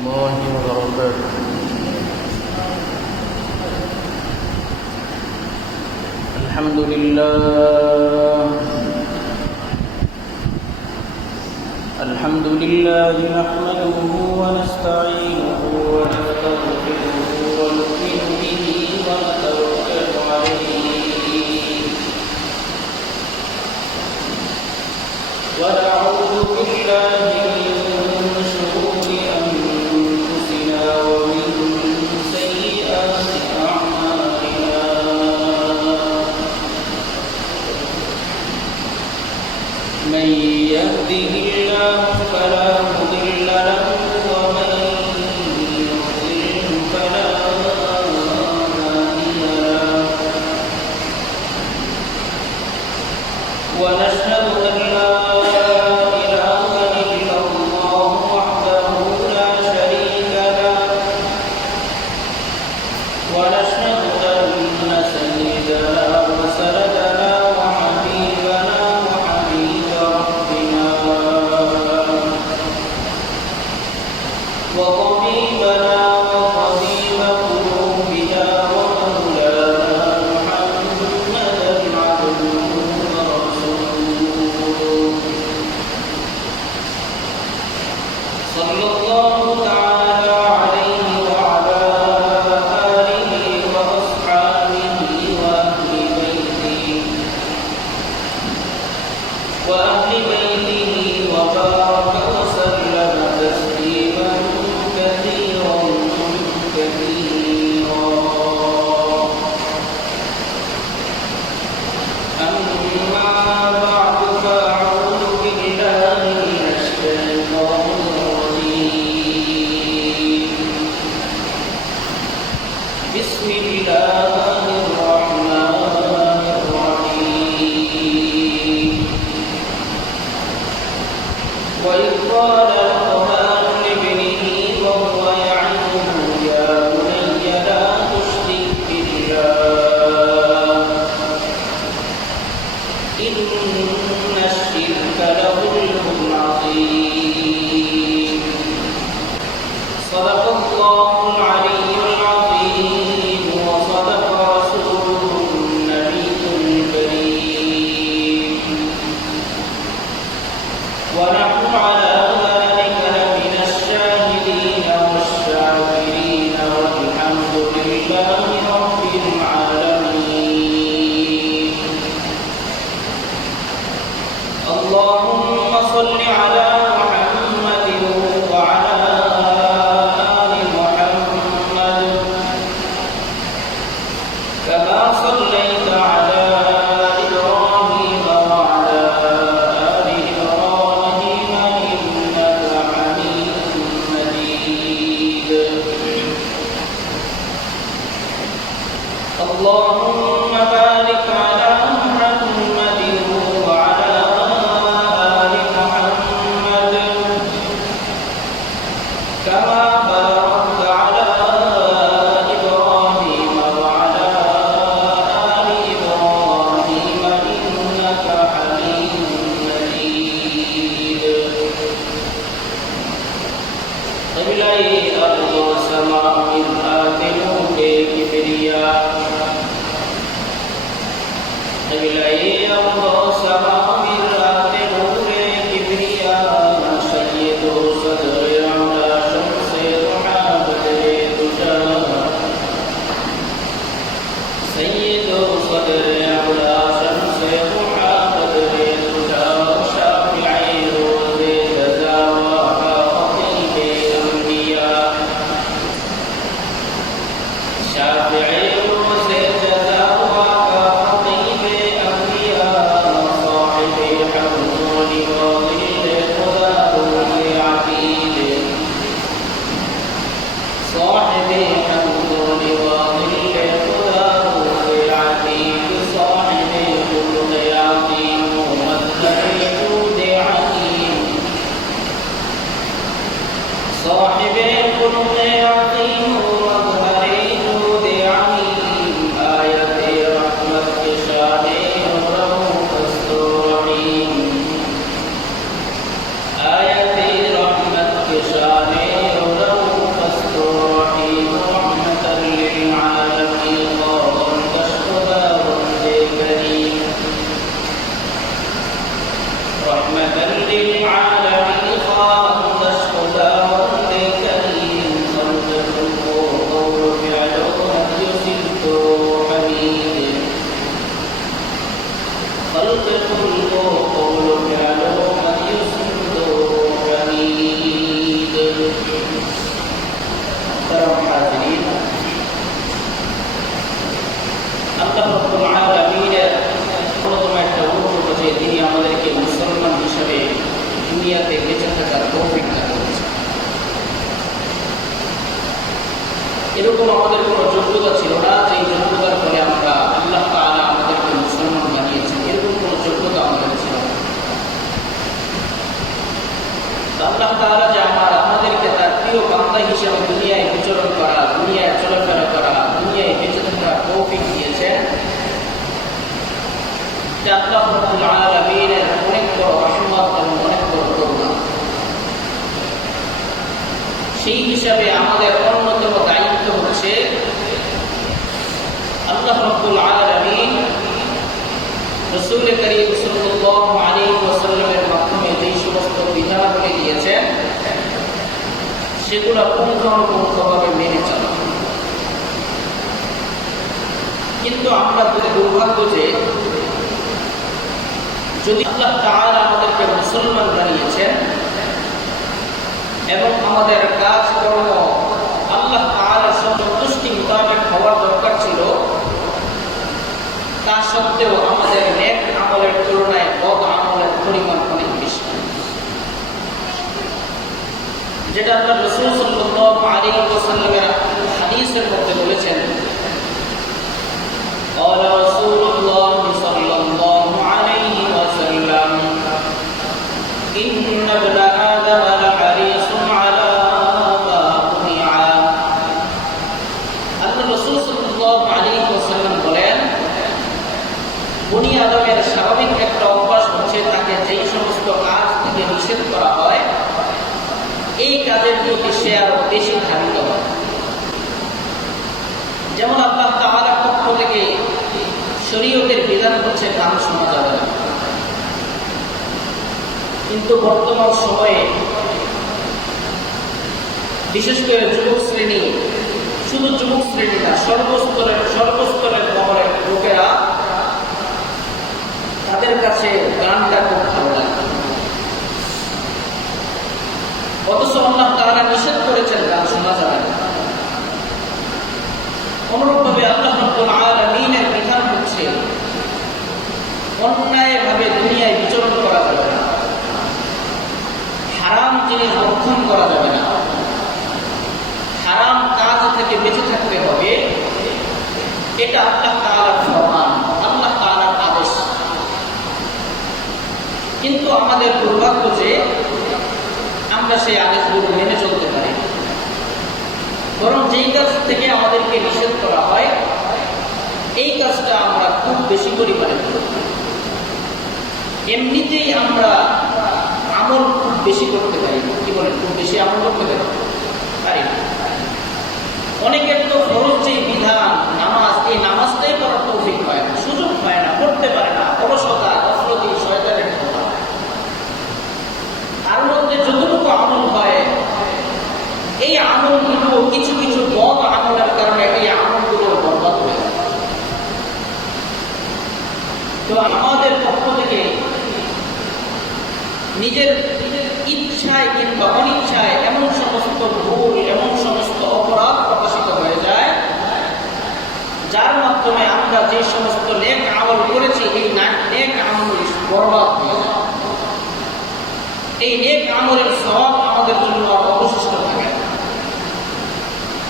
الله وبركاته. الحمد لله نحمده ونستعينه ونستغفره ونؤمن به ونتوكل عليه ونعوذ بالله من شرور أنفسنا ومن سيئات أعمالنا من يهده الله فلا مضل له ومن يضلل فلا هادي له ونشهد أن لا إله إلا الله وحده لا شريك له ونشهد أن سيدنا وسندنا وحبيبنا وحبيب ربنا وطبيبنا وطبيب قلوبنا ومولانا محمدا عبده ورسوله صلى الله تعالى عليه وعلى آله وأصحابه وأهل بيته وبارك وسلم تسليما كثيرا كثيرا. أما بعد فأعوذ بالله من الشيطان الرجيم. بسم الله الرحمن الرحيم. وإذ قال لقمان لابنه وهو يعظه يا بني لا تشرك بالله إن الشرك لظلم عظيم. صدق الله العلي العظيم وصدق رسوله النبي الكريم ونحن على ذلك لمن الشاهدين والشاكرين والحمد لله رب العالمين. اللهم صل على محمد وعلى آل محمد كما صليت على إبراهيم وعلى آل إبراهيم إنك حميد مجيد. اللهم بارك على محمد وعلى آل محمد كما باركت على إبراهيم وعلى آل إبراهيم إنك حميد مجيد. قبلي أرض السماء من آتنه كبرياء قبلي أرض السماء من آتنه كبرياء سيد صدر على شمس ضحى بدر تجاه سيد صدر على شمس ضحى بدر تجاه شافعي روز جزاوى خطيب الأنبياء شافعي روز جزاوى خطيب الأنبياء صاحب দুনিয়াতে বেঁচে থাকার তৌফিক দান করেছেন। এরকম আমাদের কোনো যোগ্যতা ছিল না যে যোগ্যতার ফলে আমরা আল্লাহ তাআলা আমাদেরকে মুসলমান বানিয়েছেন, এরকম কোনো যোগ্যতা আমাদের ছিল না। আল্লাহ তাআলা যে আমাদেরকে তার প্রিয় বান্দা হিসেবে দুনিয়ায় বিচরণ করা, দুনিয়ায় চলাফেরা করা, দুনিয়ায় বেঁচে থাকার তৌফিক দিয়েছেন, এটা আল্লাহ রাব্বুল আলামিনের অনেক বড় রহমত এবং অনেক বড় করুণা। সেই হিসাবে আমাদের অন্যতম দায়িত্ব হচ্ছে আল্লাহ রাব্বুল আলামিন রাসূল করিম সাল্লাল্লাহু আলাইহি ওয়াসাল্লামের মাধ্যমে যে সমস্ত বিধানাবলী দিয়েছেন সেগুলো পুঙ্খানুপুঙ্খভাবে মেনে চলা। কিন্তু আমরা দুর্ভাগ্য যে যদি আল্লাহ তাআলা আমাদেরকে মুসলমান বানিয়েছেন এবং আমাদের কাজকর্ম আল্লাহ তাআলার সন্তুষ্টি মোতাবেক হওয়ার দরকার ছিল, তা সত্ত্বেও আমাদের নেক আমলের তুলনায় বদ আমলের পরিমাণ অনেক বেশি, যেটা আল্লাহ রাসূল সাল্লাল্লাহু আলাইহি ওয়াসাল্লামের হাদিসের মধ্যে বলেছেন, قال رسول الله صلى الله عليه وسلم إن ابن آدم لحريص على ما منع। আল্লাহ রাসূল সাল্লাল্লাহু আলাইহি ওয়াসাল্লাম বলেন, বনি আদমের স্বাভাবিক একটা অভ্যাস হচ্ছে তাকে যেই সমস্ত কাজ থেকে নিষেধ করা হয় এই কাজের প্রতি সে আরো বেশি ধাবিত হয়। যেমন আল্লাহ তাআলার পক্ষ থেকে শরীয়তের বিধান হচ্ছে গান শোনা যাবে না, কিন্তু বর্তমান সময়ে বিশেষ করে যুবক শ্রেণী, শুধু যুবক শ্রেণী না, সর্বস্তরের মহলের লোকেরা, তাদের কাছে গানটা খুব ভালো লাগে। অথচ আল্লাহ তাআলা নিষেধ করেছেন গান শোনা যাবে না। অনুরূপভাবে আল্লাহ রাব্বুল আলামিনের বিধান হচ্ছে অন্যায়ভাবে দুনিয়ায় বিচরণ করা যাবে না, হারাম জিনিস ভক্ষণ করা যাবে না, হারাম কাজ থেকে বেঁচে থাকতে হবে। এটা আল্লাহ তাআলার ফরমান, আল্লাহ তাআলার আদেশ। কিন্তু আমাদের দুর্ভাগ্য যে আমরা সেই আদেশগুলো মেনে চলতে পারি, বরং যেই কাজ থেকে আমাদেরকে নিষেধ করা হয় এই কাজটা আমরা খুব বেশি পরিমাণে করি। এমনিতেই আমরা আমল খুব বেশি করতে পারি, কি বলেন, খুব বেশি আমল করতে পারি। অনেকের তো ফরজ যে বিধান নামাজ, এই নামাজটাই করার তৌফিক হয় না, সুযোগ হয় না, করতে পারে না, অলসতা, গাফলতি, শয়তানের কথা। তার মধ্যে যতটুকু আমল হয় এই আমলগুলো কিছু কিছু বদ আমলের কারণে এই আমলগুলো বরবাদ হয়ে যায়। তো আমাদের পক্ষ থেকে নিজের ইচ্ছায় কিংবা অনিচ্ছায় এমন সমস্ত ভুল, এমন সমস্ত অপরাধ প্রকাশিত হয়ে যায় যার মাধ্যমে আমরা যে সমস্ত নেক আমল করেছি এই নেক আমল বরবাদ হয়ে যায়। এই নেক আমলের সওয়াব আমাদের জন্য অবশিষ্ট থাকে।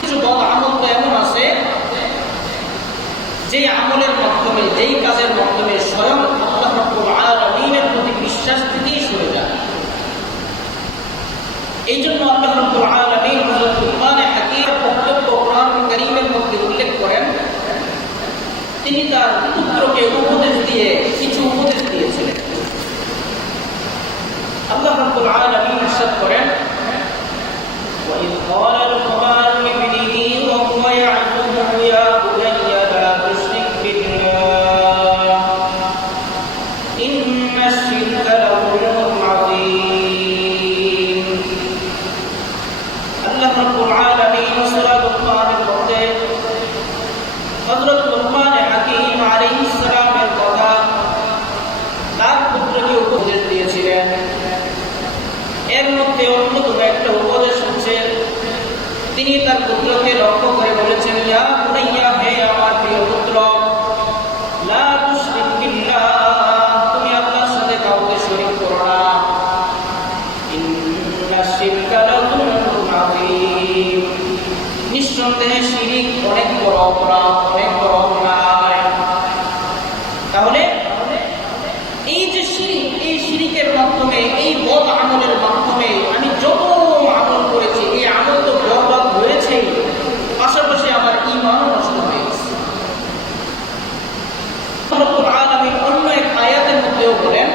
কিছু বদ আমল তো এমন আছে যে আমলের মাধ্যমে, যেই কাজের মাধ্যমে স্বয়ং আল্লাহ রাব্বুল আলামিনের প্রতি বিশ্বাস থেকেই সরে যায়। এই জন্য আল্লাহ রাব্বুল আলামিন হযরত লুকমানে হাকীমের বক্তব্য কোরআন কারীমের মধ্যে উল্লেখ করেন। তিনি তার পুত্রকে উপদেশ দিয়ে কিছু উপদেশ দিয়েছিলেন। আল্লাহ রাব্বুল আলামিন ইরশাদ করেন, وَإِذْ قَالَ لُقْمَانُ لِابْنِهِ وَهُوَ يَعِظُهُ يَا بُنَيَّ لَا تُشْرِكْ بِاللَّهِ إِنَّ الشِّرْكَ لَظُلْمٌ عَظِيمٌ। আল্লাহ রাব্বুল আলামিন সূরা লুকমানের মধ্যে হযরত লুকমান হাকীম আলাইহিস সালামের কথা তার পুত্রকে উপদেশ দিয়েছিলেন। এর মধ্যে অন্যতম একটা উপদেশ হচ্ছে তিনি তার পুত্রকে লক্ষ্য করে বলেছেন, ইয়া বুনাইয়া, হে আমার প্রিয় পুত্র, লা তুশরিক বিল্লাহ, তুমি আল্লাহর সাথে কাউকে শরীক করো না। নিঃসন্দেহে শিরিক অনেক বড় অপরাধ, অনেক বড় অন্যায়। তাহলে এই যে শিরিক, এই শিরিকের মাধ্যমে, এই বদ আমলের মাধ্যমে আমি যত আমল করেছি, এই আমল তো বরবাদ হয়েছে, পাশাপাশি আমার ঈমানও নষ্ট হয়ে গেছে। রব্বুল আলামিন অন্য এক আয়াতের মধ্যেও বলেন,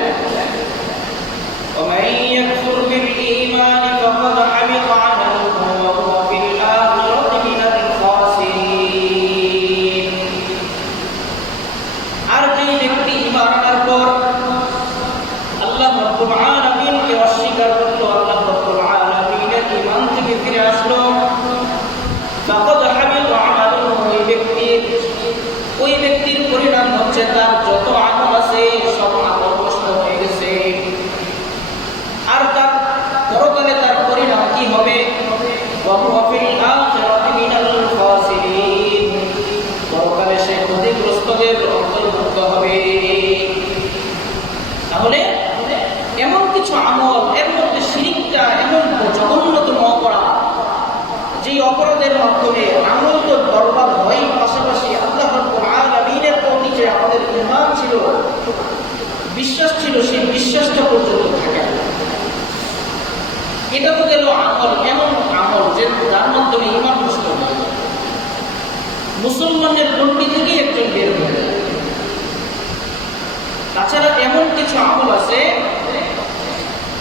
ومن يكفر بالإيمان فقد حبط عمله وهو في الآخرة من الخاسرين। আর যে ব্যক্তি ঈমান আনার পর আল্লাহ রব্বুল আলামিনকে অস্বীকার করলো, আল্লাহ রব্বুল আলামিনের ঈমান থেকে ফিরে আসলো, ফাকাদ হাবিত আমালুহু, ওই ব্যক্তির পরিণাম হচ্ছে তার যত আমল আছে সব আমল নষ্ট হয়ে গেছে। আর তার পরকালে তার পরিণাম কি হবে? ওয়া হুয়া ফিল আখিরাতি মিনাল খাসিরিন, পরকালে সে ক্ষতিগ্রস্তদের অন্তর্ভুক্ত হবে। তাহলে এমন কিছু আমল, এর মধ্যে শিরিকটা এমন জঘন্যতম অপরাধ, যে অপরাধের মাধ্যমে আমল তো বরবাদ হয়, পাশাপাশি আল্লাহ রাব্বুল আলামিনের প্রতি যে আমাদের ঈমান ছিল, বিশ্বাস ছিল, সেই বিশ্বাসটা পর্যন্ত থাকে। এটা তো গেল আমল, এমন আমল যে যার মাধ্যমে ঈমান নষ্ট হয়ে যায়, মুসলমানের গণ্ডি থেকে একজন বের হয়ে যায়। তাছাড়া এমন কিছু আমল আছে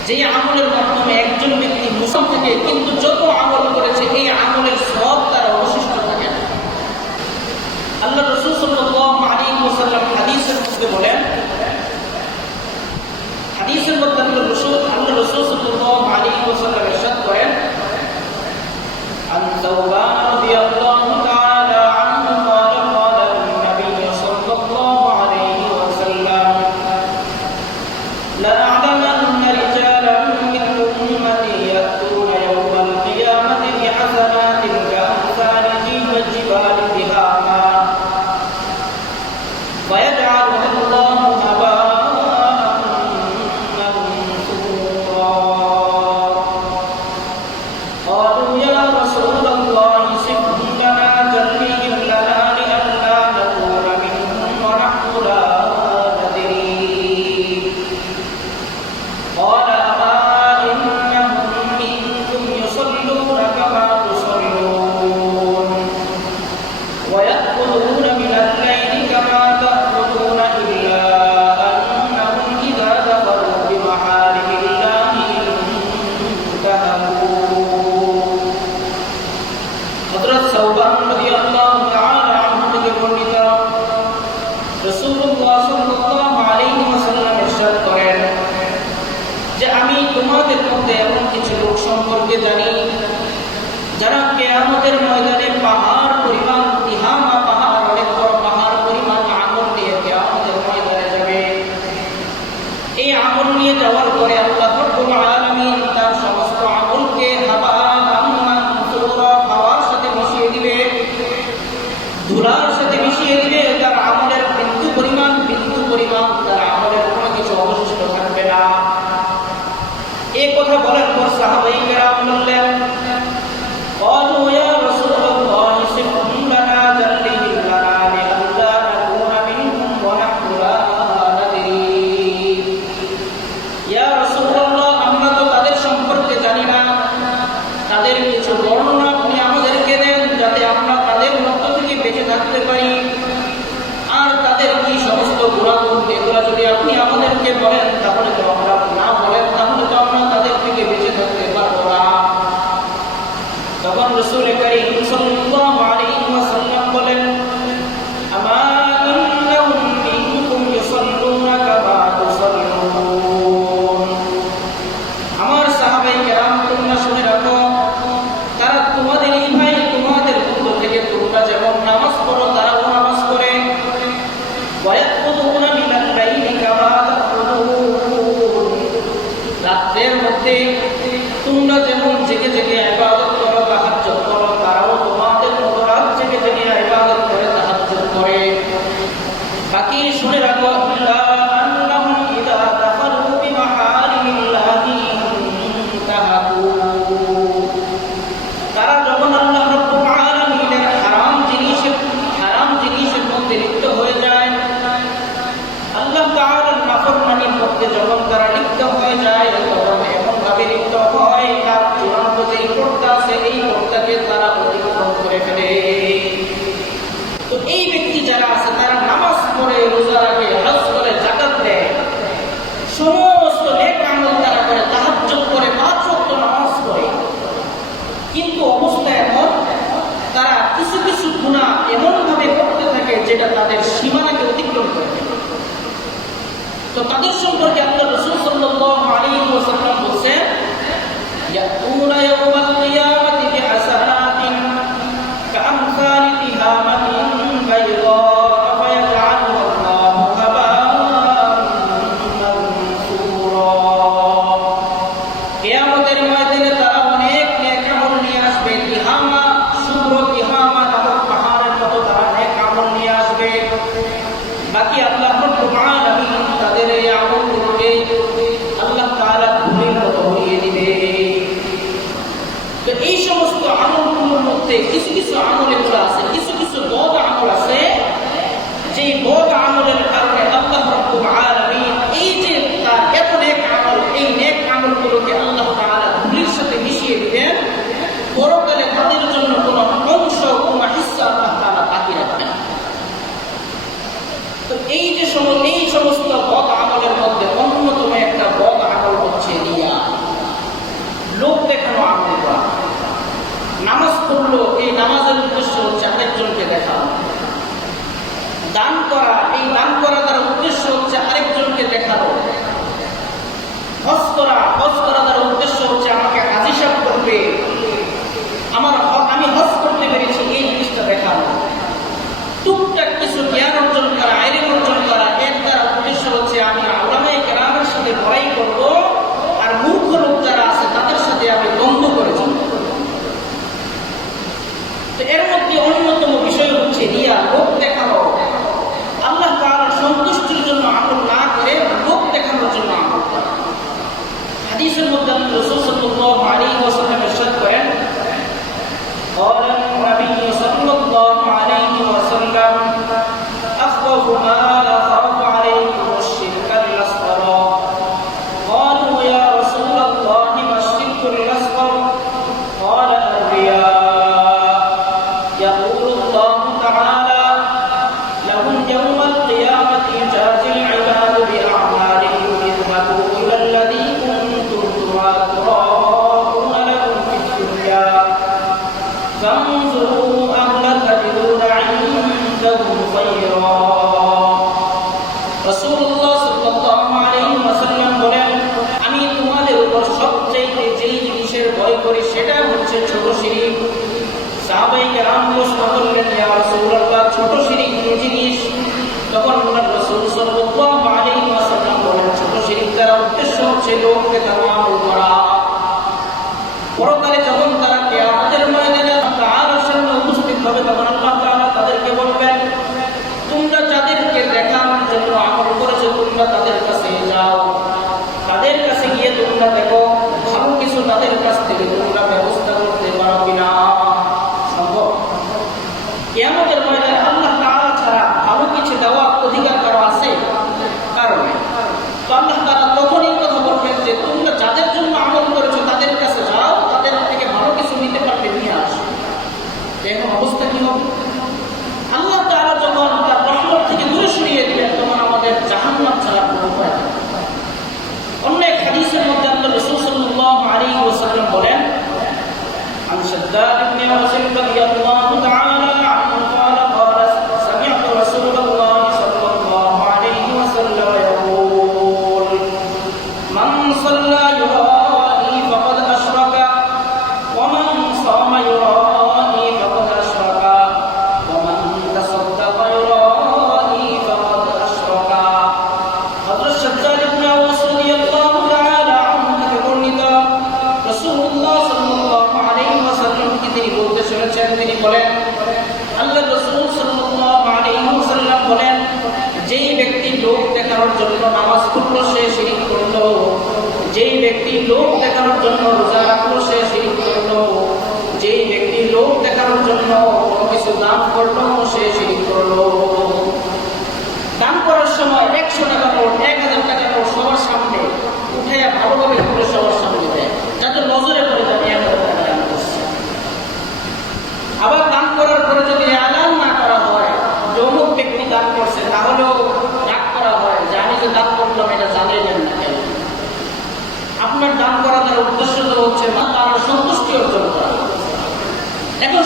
যে আমলের মাধ্যমে একজন ব্যক্তি মুসলমান থেকে কিন্তু যত আমল করেছে এই আমলের সব তার অবশিষ্ট থাকে না। আল্লাহ রাসূল সাল্লাল্লাহু আলাইহি ওয়াসাল্লাম হাদিসের মধ্যে বলেন, হাদিসের মধ্যে আল্লাহ রাসূল সাল্লাল্লাহু আলাইহি ওয়াসাল্লাম ইরশাদ করেন, আন তাওবান রাদিয়াল্লাহু তাআলা আনহু ক্বালা ক্বালা নবী সাল্লাল্লাহু আলাইহি ওয়াসাল্লাম, লা আ'লামান্না রিজালান মিন উম্মতি ইয়াতুনা ইয়াওমাল কিয়ামাতি বিহাসানাতিন কা'আমসালি জিবালি বিহামা ওয়া ইয়াজ'ালুহা আল্লাহু হাবা'an মানসুরা। قالوا يا رسول الله صف لنا جلهم لنا لئلا نكون منهم ونحن لا ندري. قال أما إنهم منكم يصلون كما تصلون ويأخذون من الليل كما تأخذون إلا أنهم إذا ذكروا بمحارم الله انتهكوا. হযরত সাওবান রাদিয়াল্লাহু তাআলা আনহু থেকে বর্ণিত, রাসূলুল্লাহ সাল্লাল্লাহু আলাইহি ওয়াসাল্লাম ইরশাদ করেন যে আমি তোমাদের মধ্যে এমন কিছু লোক সম্পর্কে জানি যারা কিয়ামতের ময়দানে পাহাড় পরিমাণ, তিহামা পাহাড়, অনেক বড় পাহাড় পরিমাণ আমল নিয়ে কিয়ামতের ময়দানে যাবে। এই আমল নিয়ে যাওয়ার পরে আল্লাহ রাব্বুল আলামিন তার সমস্ত আমলকে হাবা'an মানসুরা, হাওয়ার সাথে মিশিয়ে দিবে, ধুলার সাথে মিশিয়ে দিবে। তার আমলের বিন্দু পরিমাণ তার আমলের কোনো কিছু অবশিষ্ট থাকবে না। এই কথা বলার পর সাহাবায়ে কেরাম বললেন, ক্বালু ইয়া রাসূলুল্লাহ সিফ লানা জাল্লিহি লানা লিআল্লা নাকুনা মিনহুম ওয়া নাহনু লা নাদরি। ইয়া রাসূলুল্লাহ, আমরা তো তাদের সম্পর্কে জানি না, তাদের কিছু বর্ণনা আপনি আমাদেরকে দেন যাতে আমরা তাদের মধ্য থেকে বেঁচে থাকতে পারি। আর তাদের কি সমস্ত গুণাগুণ, এগুলো যদি আপনি আমাদেরকে বলেন তাহলে তো আমরা, না বলেন তাহলে তো আমরা তাদের থেকে বেঁচে থাকতে পারবো না। তখন রাসূল কারীম সাল্লাল্লাহু আলাইহি ওয়াসাল্লাম বলেন, আমা ইন্নাহুম মিনকুম ইউসাল্লুনা কামা তুসাল্লুন। আমার সাহাবায়ে কেরাম, তোমরা শুনে রাখো, তারা তোমাদেরই ভাই, তোমাদের মধ্য থেকে তোমরা যেমন নামাজ পড়ো তারাও নামাজ পড়ে। ওয়ায়াকুতুনা মিনাল লাইলি কামা তাকুতুন, রাতের মধ্যে তোমরা যেমন জেগে জেগে ইবাদত করো, তাহাজ্জুদ করো, তারাও তোমাদের মতো রাত জেগে জেগে ইবাদত কিন্তু অবস্থা এমন, তারা কিছু কিছু গুনাহ এমন ভাবে করতে থাকে যেটা তাদের সীমানাকে অতিক্রম করে। তো তাদের সম্পর্কে আল্লাহ রাসূল সাল্লাল্লাহু আলাইহি ওয়াসাল্লাম বলেন, ইয়াতুনা ইয়াউমাল কিয়ামাতি বিহাসানাতিন কাআমসালি তিহামাতিন বাইদা ফায়াজআলুহা আল্লাহু হাবাআন মানসুরা। কিয়ামতের ময়দানে তারা অনেক নেক আমল নিয়ে আসবে। তিহামা, শুভ্র তিহামা নামক পাহাড়ের মতো তারা নেক আমল নিয়ে আসবে। বাকি আল্লাহ রাব্বুল আলামিন তাদের এই আমলগুলোকে আল্লাহ তাআলা ধুলির মতো উড়িয়ে দিবে। তো এই সমস্ত আমলগুলোর মধ্যে কিছু কিছু আমল এগুলো আছে, কিছু কিছু বদ আমল আছে, যেই বদ আমলের কারণে আল্লাহ রাব্বুল আলামিন এই যে তার এত নেক আমল, এই নেক আমলগুলোকে আল্লাহ তাআলা ধুলির সাথে মিশিয়ে দিবেন। পরকালে তাদের জন্য কোনো অংশ, কোনো হিস্সা আল্লাহ তাআলা বাকি রাখবেন না। তো এই সমস্ত বদ আমলের মধ্যে অন্যতম একটা বদ আমল হচ্ছে রিয়া, লোক দেখানো আমল করা। নামাজ পড়লো, এই নামাজের উদ্দেশ্য হচ্ছে আরেকজনকে দেখানো। দান করা, এই দান করা তার উদ্দেশ্য হচ্ছে আরেকজনকে দেখানো। হজ করা তার উদ্দেশ্য হচ্ছে আমাকে হাজী সাহেব করবে, আমি হজ করতে পেরেছি, এই জিনিসটা দেখানো। টুকটাক কিছু জ্ঞান অর্জন করা, ইলম অর্জন করা, এর দ্বারা উদ্দেশ্য হচ্ছে আমি উলামায়ে কেরামের সাথে লড়াই করব, আর মূর্খ লোক যারা আছে তাদের সাথে আমি দ্বন্দ্ব করেছি। তো এর মধ্যে অন্যতম বিষয় হচ্ছে রিয়া, লোক দেখানো। আল্লাহ তাআলার সন্তুষ্টির জন্য আমল না করে লোক দেখানোর জন্য আমল করা। হাদিসের মধ্যে রাসূল সাল্লাল্লাহু আলাইহি ওয়াসাল্লাম ইরশাদ করেন, قال النبي صلى الله عليه وسلم أخوف ما أخاف عليكم الشرك الأصغر قالوا يا رسول الله ما الشرك الأصغر قال الرياء يقول الله تعالى لهم يوم القيامة يجازي العباد بأعمالهم اذهبوا إلى الذي كنتم تراءون لكم في الدنيا فانظروا أهل تجدون عندهم خيرا। রাসূলুল্লাহ সাল্লাল্লাহু আলাইহি ওয়াসাল্লাম বলেন, আমি তোমাদের উপর সবচেয়ে যেই জিনিসের ভয় করি সেটা হচ্ছে ছোট শিরক। সাহাবায়ে কেরাম প্রশ্ন করলেন, ইয়া রাসূলুল্লাহ, ছোট শিরক কি জিনিস? তখন রাসূল সাল্লাল্লাহু আলাইহি ওয়াসাল্লাম বলেন, ছোট শিরক দ্বারা উদ্দেশ্য হচ্ছে লোককে দেওয়া আমল করা। পরকালে যখন তারা কিয়ামতের ময়দানে উপস্থিত হবে, তখন আল্লাহ তাআলা তাদেরকে বলবেন, তোমরা যাদেরকে দেখানোর জন্য আমল করেছো তোমরা তাদের কাছে যাও, তাদের কাছে গিয়ে তোমরা দেখো ভালো কিছু তাদের কাছ থেকে তোমরা ব্যবস্থা করতে পারো কিনা। সম্ভব? কিয়ামতের ময়দানে আল্লাহ তাআলা ছাড়া ভালো কিছু দেওয়ার অধিকার কারো আছে? কারণ তো আল্লাহ তাআলা তখনই কথা বলবেন যে তোমরা যাদের জন্য আমল করেছো তাদের কাছে যাও, তাদের থেকে ভালো কিছু নিতে পারবে, নিয়ে আসো। এখন অবস্থা কি হবে? আল্লাহ তাআলা যখন তার রহমত থেকে দূরে সরিয়ে দিলেন, তখন আমাদের জাহান্নাম ছাড়া কোনো উপায় নেই। অন্য এক হাদিসের মধ্যে আল্লাহ রাসূল সাল্লাল্লাহু আলাইহি ওয়াসাল্লাম বলেন, عن شداد بن أوس رضي الله تعالى عنه قال قال سمعت رسول الله صلى الله عليه وسلم يقول من صلى يرائي فقد أشرك ومن صام يرائي فقد أشرك ومن تصدق يرائي فقد أشرك। হযরত শাদ্দাদ ইবনে আওস রাদিয়াল্লাহু তাআলা আনহু থেকে বর্ণিত, রাসূলুল্লাহ সাল্লাল্লাহু আলাইহি ওয়াসাল্লামকে তিনি বলতে শুনেছেন, তিনি বলেন, আল্লাহ রাসূল সাল্লাল্লাহু আলাইহি ওয়াসাল্লাম বলেন, যেই ব্যক্তি লোক দেখানোর জন্য নামাজ পড়লো সে শিরক করলো, যেই ব্যক্তি লোক দেখানোর জন্য রোজা রাখলো সে শিরক করলো, যেই ব্যক্তি লোক দেখানোর জন্য কোনো কিছু দান করলো সে শিরক করলো। দান করার সময় 100 টাকা নোট, 1000 টাকা নোট সবার সামনে উঠে ভালোভাবে তুলে সবার সামনে দেয়, যাতে নজরে পড়ে যাবে 1000 টাকা দান করছে। আবার দান করার পরে যদি এলান না করা হয় যে অমুক ব্যক্তি দান করছে, তাহলেও রাগ করা হয় যে আমি যে দান করলাম এটা জানাইলেন না কেন। আপনার দান করার উদ্দেশ্য হচ্ছে না তার সন্তুষ্টি অর্জন করা।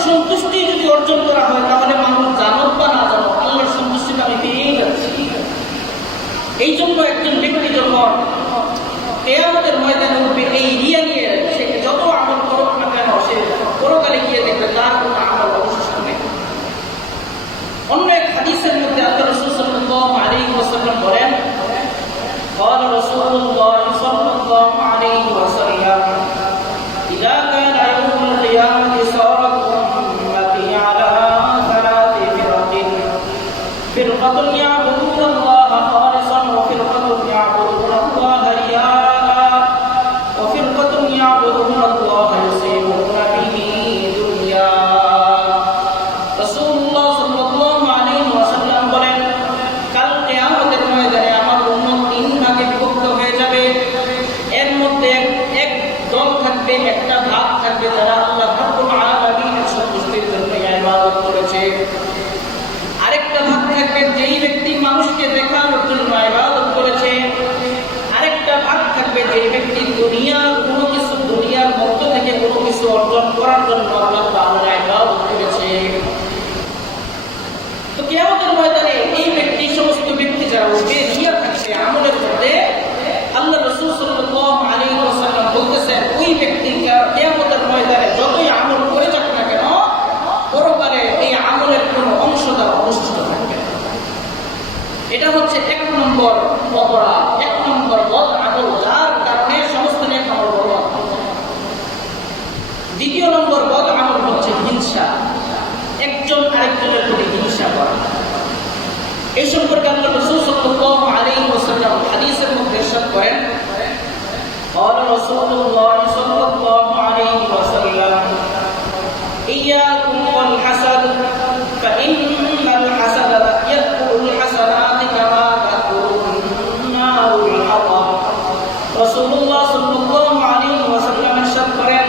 সন্তুষ্টি যদি অর্জন করা হয় তাহলে মানুষ জানুক বা না জানুক আল্লাহর সন্তুষ্টিটা আমি পেয়ে যাচ্ছি। এই জন্য একজন ব্যক্তি যখন কিয়ামতের ময়দানে উঠবে এই রিয়া নিয়ে, সে যত আমল করুক না কেন সে পরকালে গিয়ে দেখবে তার কোনো আমল অবশিষ্ট নেই। অন্য এক হাদিসের মধ্যে আল্লাহ রাসূল সাল্লাল্লাহু আলাইহি ওয়াসাল্লাম বলেন, قال رسول الله صلى الله عليه وسلم إذا كان يوم القيامة صارت أمتي على ثلاث فرق فرقة يعبدون الله خالصا وفرقة يعبدون الله رياء وفرقة يعبدون الله يصيبون به دنيا رسول الله صلى الله عليه وسلم বলেন কাল কিয়ামতের ময়দানে আমার উম্মত তিন ভাগে বিভক্ত হয়ে যাবে। এর মধ্যে এক দল থাকবে, একটা ভাগ থাকবে যারা আল্লাহ রাব্বুল আলামিনের সন্তুষ্টির জন্য ইবাদত করেছে। আরেকটা ভাগ থাকবে যেই ব্যক্তি মানুষকে দেখানোর জন্য ইবাদত করেছে। আরেকটা ভাগ থাকবে যেই ব্যক্তি দুনিয়ার মধ্য থেকে কোনো কিছু অর্জন করার জন্য আল্লাহ তাআলা ইবাদত করেছে। তো কিয়ামতের ময়দানে এই ব্যক্তি সমস্ত ব্যক্তি যারা উঠবে রিয়া থাকবে আমলের মধ্যে, আল্লাহ রাসূল সাল্লাল্লাহু আলাইহি ওয়াসাল্লাম বলতেছেন ওই ব্যক্তি কিয়ামতের ময়দানে যতই আমল করে যাক না কেন পরকালে এই আমলের কোনো অংশ তার অবশিষ্ট থাকবে না। এটা হচ্ছে এক নম্বর অপরাধ, এক নম্বর বদ আমল, যার কারণে সমস্ত নেক আমল বরবাদ। দ্বিতীয় নম্বর বদ আমল হচ্ছে হিংসা, একজন আরেকজনের প্রতি হিংসা করা। এই সম্পর্কে আল্লাহ রাসূল সাল্লাল্লাহু আলাইহি ওয়াসাল্লাম হাদিসের মধ্যে ইরশাদ করেন, قال رسول الله صلى الله عليه وسلم إياكم والحسد فإن الحسد يأكل الحسنات كما تأكل النار الحطب রাসূলুল্লাহ সাল্লাল্লাহু আলাইহি ওয়াসাল্লাম ইরশাদ করেন,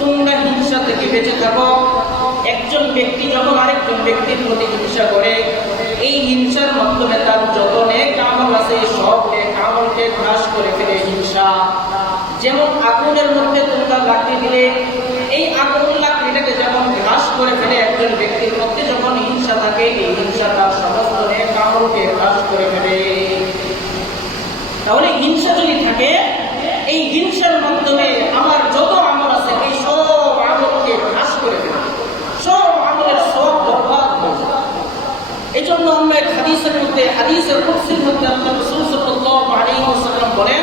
তোমরা হিংসা থেকে বেঁচে থাকো। একজন ব্যক্তি যখন আরেকজন ব্যক্তির প্রতি হিংসা করে এই হিংসার মাধ্যমে তার যত নেক আমল আছে সব নেক আমলকে গ্রাস করে ফেলে হিংসা। যেমন আগুনের মধ্যে তোমরা লাকড়ি দিলে এই আগুন লাকড়িটাকে যেমন গ্রাস করে ফেলে একজন ব্যক্তির মধ্যে যখন হিংসা থাকে এই হিংসা তার সমস্ত নেক আমলকে গ্রাস করে ফেলে। তাহলে হিংসা যদি থাকে এই হিংসার মাধ্যমে আমার যত আমল আছে এই সব আমলকে গ্রাস করে ফেলে, সব আমলের সব বরবাদ হয়ে যায়। এই জন্য আমরা হাদিসের কুদসির মধ্যে আল্লাহ রাসূল সাল্লাল্লাহু আলাইহি ওয়াসাল্লাম বলেন,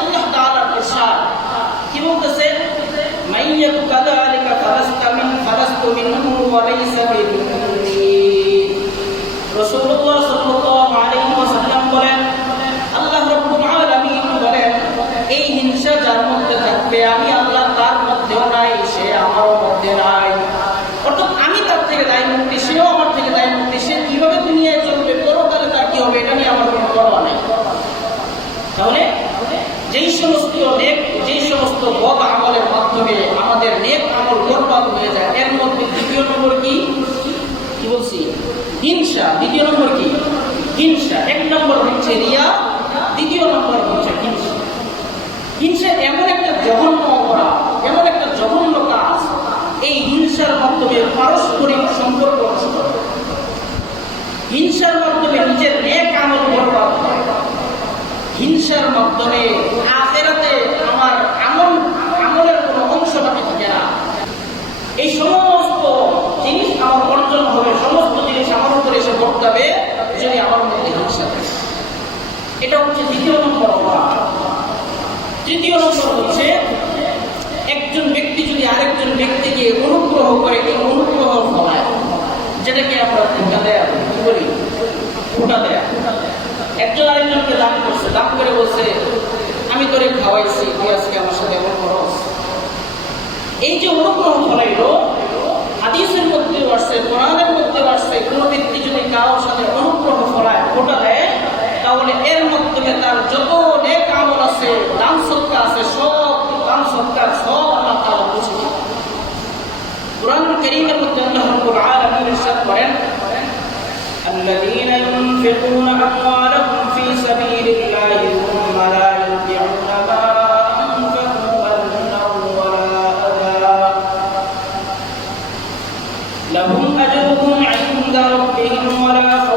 আল্লাহ তাআলার ইরশাদ কি বলতেছে, মাইয়াতু কাযালিকা ফালাস্তু মিনহু ওয়া লাইসা বিমিন্নি। রাসূলুল্লাহ সাল্লাল্লাহু আলাইহি ওয়াসাল্লাম বলেন, আল্লাহ রাব্বুল আলামিন বলেন, এই হিংসা যার মধ্যে থাকবে আমি আল্লাহ তার মধ্যেও নাই, সে আমারও মধ্যে নাই। অর্থাৎ আমি তার থেকে দায় মুক্তি, সেও আমার থেকে দায় মুক্তি। সে কিভাবে দুনিয়ায় চলবে, পরকালে তার কি হবে, এটা নিয়ে আমার কোনো পরোয়া নেই। তাহলে যেই সমস্ত বদ আমলের মাধ্যমে আমাদের নেক আমল বরবাদ হয়ে যায় এর মধ্যে দ্বিতীয় নম্বর কি বলছি, হিংসা। দ্বিতীয় নম্বর কি হিংসা। এক নম্বর হচ্ছে রিয়া, দ্বিতীয় নম্বর হচ্ছে হিংসা। হিংসা এমন একটা জঘন্য অপরাধ, এমন একটা জঘন্য কাজ, এই হিংসার মাধ্যমে পারস্পরিক সম্পর্ক নষ্ট হয়, হিংসার মাধ্যমে নিজের নেক আমল বরবাদ হয়, হিংসার মাধ্যমে আখিরাতে আমার আমলের কোনো অংশ বাকি থাকে না। এই সমস্ত জিনিস আমার অর্জন হবে, সমস্ত জিনিস আমার উপরে এসে বর্তাবে যদি আমার মধ্যে হিংসা থাকে। এটা হচ্ছে দ্বিতীয় নম্বর অপরাধ। তৃতীয় নম্বর হচ্ছে একজন ব্যক্তি যদি আরেকজন ব্যক্তিকে অনুগ্রহ করে, এই অনুগ্রহ ফলায়, যেটাকে আমরা টিকা দেয়া বলি, ফুটা দেয়া। একজন আরেকজনকে দান করছে, দান করে বলছে আমি তোরে খাওয়াইছি, তুই আজকে আমার সাথে এমন খরচ। এই যে অনুগ্রহ ফলাইলো, হাদিসের মধ্যে আসছে, কোরআনের মধ্যে আসছে, কোন ব্যক্তি যদি কারোর সাথে অনুগ্রহ ফলায়, ফোটা দেয়, তাহলে এর মাধ্যমে তার যত নেক আমল আছে, দান সদকা আছে, সব দান সদকা সব আল্লাহ তাআলা বুঝে নেন। কুরআনুল কারীমের মধ্যে আল্লাহ রাব্বুল আলামিন ইরশাদ করেন, الذين ينفقون أموالهم في سبيل الله ثم لا يتبعون ما أنفقوا منا ولا أذى لهم أجرهم عند ربهم ولا